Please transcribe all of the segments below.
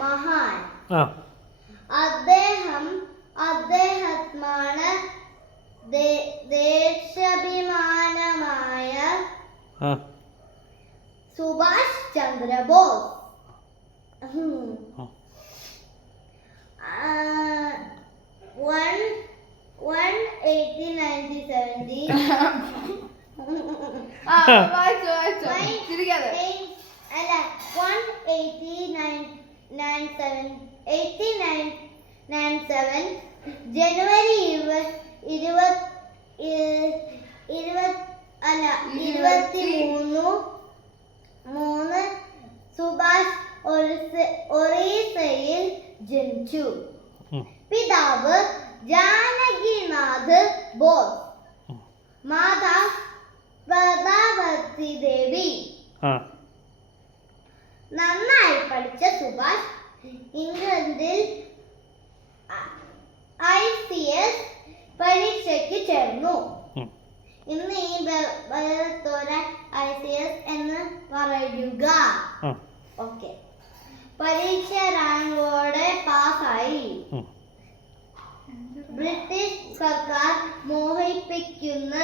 മഹാൻ അദ്ദേഹമാണ് ദേശാഭിമാനമായ സുഭാഷ് ചന്ദ്രബോസ്. 1897 ജനുവരി 23 സുഭാഷ് ഒറീസയിൽ ജനിച്ചു. പിതാവ് ജാനകിനാഥ് ബോസ്, മാതാ പ്രതാപതി ദേവി. നന്നായി പഠിച്ച സുഭാഷ് ഇംഗ്ലണ്ടിൽ ICS പരീക്ഷയ്ക്ക് ചേർന്നു. ഇന്ന് ഈ ബലത്തോടെ ICS എന്ന് പറയുക. ഓക്കെ, പരീക്ഷ റാങ്കോടെ പാസ്സായി. ബ്രിട്ടീഷ് സർക്കാർ മോഹിപ്പിക്കുന്ന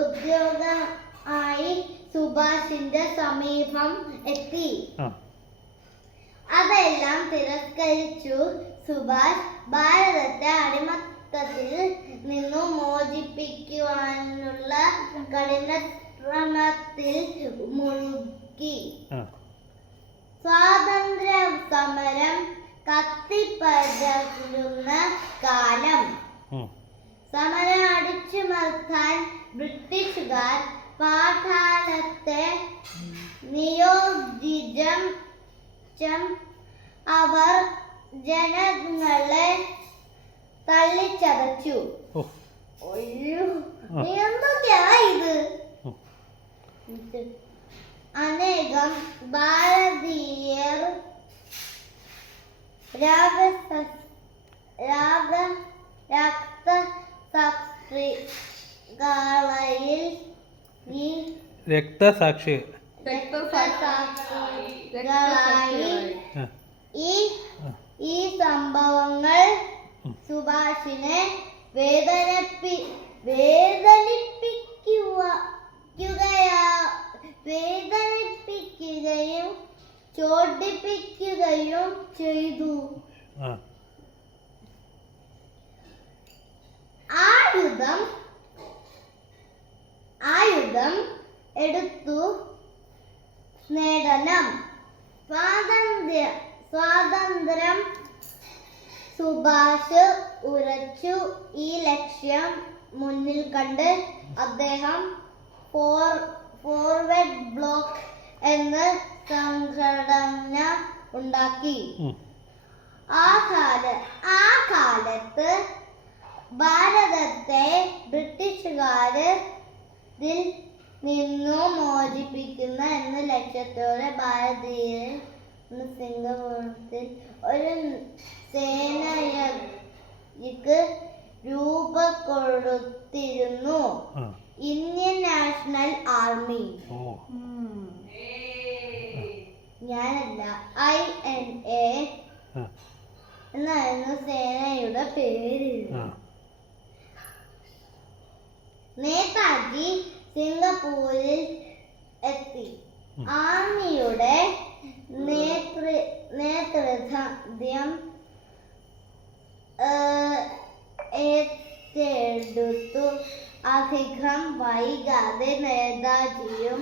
ഉദ്യോഗമായി സുഭാഷിന്റെ സമീപം എത്തി. അതെല്ലാം തിരസ്കരിച്ചു സുഭാഷ് ഭാരതത്തെ അടിമത്തത്തിൽ നിന്നും മോചിപ്പിക്കുവാനുള്ള കഠിന ശ്രമത്തിൽ മുഴുകി. സ്വാതന്ത്ര്യ സമരം കത്തിപ്പടരുന്ന കാലം. സമരം അടിച്ചുമർത്താൻ ബ്രിട്ടീഷുകാർ പാതാളത്തെ നിയോഗിച്ചും അവർ ജനങ്ങളെ തള്ളിച്ചതച്ചു. എന്തൊക്കെയാ ഇത്? അനേകം ഭാരതീയർ രക്തസാക്ഷികളായി ഈ സംഭവങ്ങൾ സുഭാഷിനെ വേദനിപ്പിക്കുകയും ചോടിപ്പിക്കുകയും ചെയ്തു. ആയുധം എടുത്തു നേടണം. സ്വാതന്ത്ര്യം സുഭാഷ് ഉറച്ചു. ഈ ലക്ഷ്യം മുന്നിൽ കണ്ട് അദ്ദേഹം ഫോർവേഡ് ബ്ലോക്ക് എന്ന സംഘടന ഉണ്ടാക്കി. ആ കാലത്ത് ഭാരതത്തെ ബ്രിട്ടീഷുകാരിൽ നിന്നും മോചിപ്പിക്കുന്ന എന്ന ലക്ഷ്യത്തോടെ ഭാരതീയർ സിംഗപ്പൂരിൽ ഒരു സേനയ്ക്ക് രൂപം കൊടുത്തിരുന്നു. Indian national army. ഞാനല്ല, INA എന്നായിരുന്നു സേനയുടെ പേര്. നേതാജി സിംഗപ്പൂരിൽ എത്തി. ആർമിയുടെ നേതൃത്വം ഏറ്റെടുത്തു. അധികം വൈകാതെ നേതാജിയും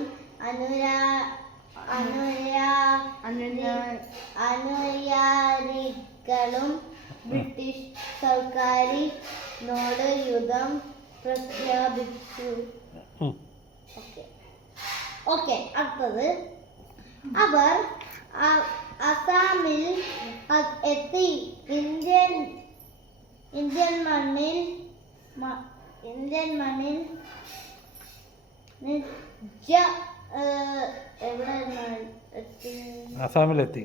അനുയായികളും ബ്രിട്ടീഷ് സർക്കാരിനോട് യുദ്ധം പ്രഖ്യാപിച്ചു. ഓക്കെ, അടുത്തത്. അവർ അസാമിൽ എത്തി. ഇന്ത്യൻ മണ്ണിൽ അസാമിലെത്തി.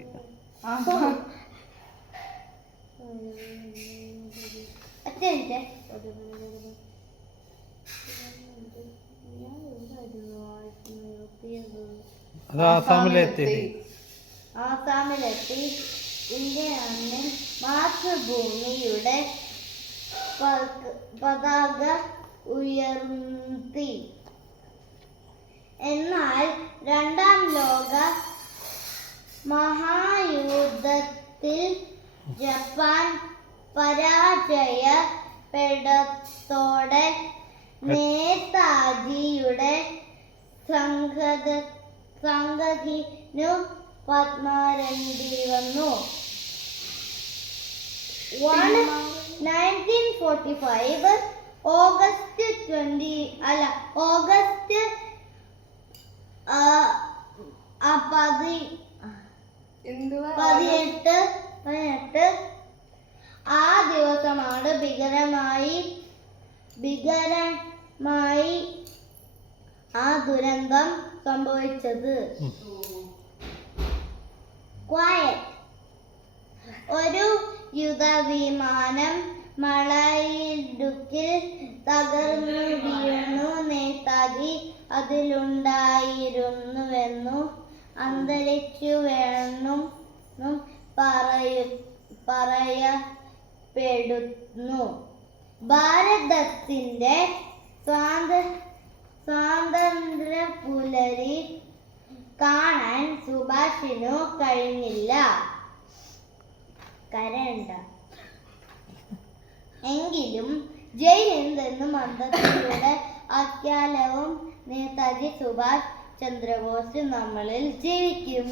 അത് ആസാമിലെത്തി. ആസാമിലെത്തി ഇന്ത്യയിൽ മാതൃഭൂമിയുടെ പതാക ഉയർത്തി. എന്നാൽ രണ്ടാം ലോക മഹായുദ്ധത്തിൽ ജപ്പാൻ പരാജയപ്പെട്ടതോടെ നേതാജിയുടെ സംഘത്തിനു പത്മാരേണ്ടി വന്നു. 1945 ഓഗസ്റ്റ് 18 ആ ദിവസമാണ് ഭീകരമായി ആ ദുരന്തം സംഭവിച്ചത്. ഒരു യുദ്ധവിമാനം മലയിടുക്കിൽ തകർന്നു വീണു. നേതാജി അതിലുണ്ടായിരുന്നുവെന്നു അന്തരിച്ചുവെന്നും പറയപ്പെടുന്നു. ഭാരതത്തിന്റെ സ്വാതന്ത്ര്യപുലരി കാണാൻ സുഭാഷിനു കഴിഞ്ഞില്ല. എങ്കിലും ജയ് ഹിന്ദ് എന്ന മന്ത്രത്തിലൂടെ അക്കാലവും നേതാജി സുഭാഷ് ചന്ദ്രബോസ് നമ്മളിൽ ജീവിക്കും.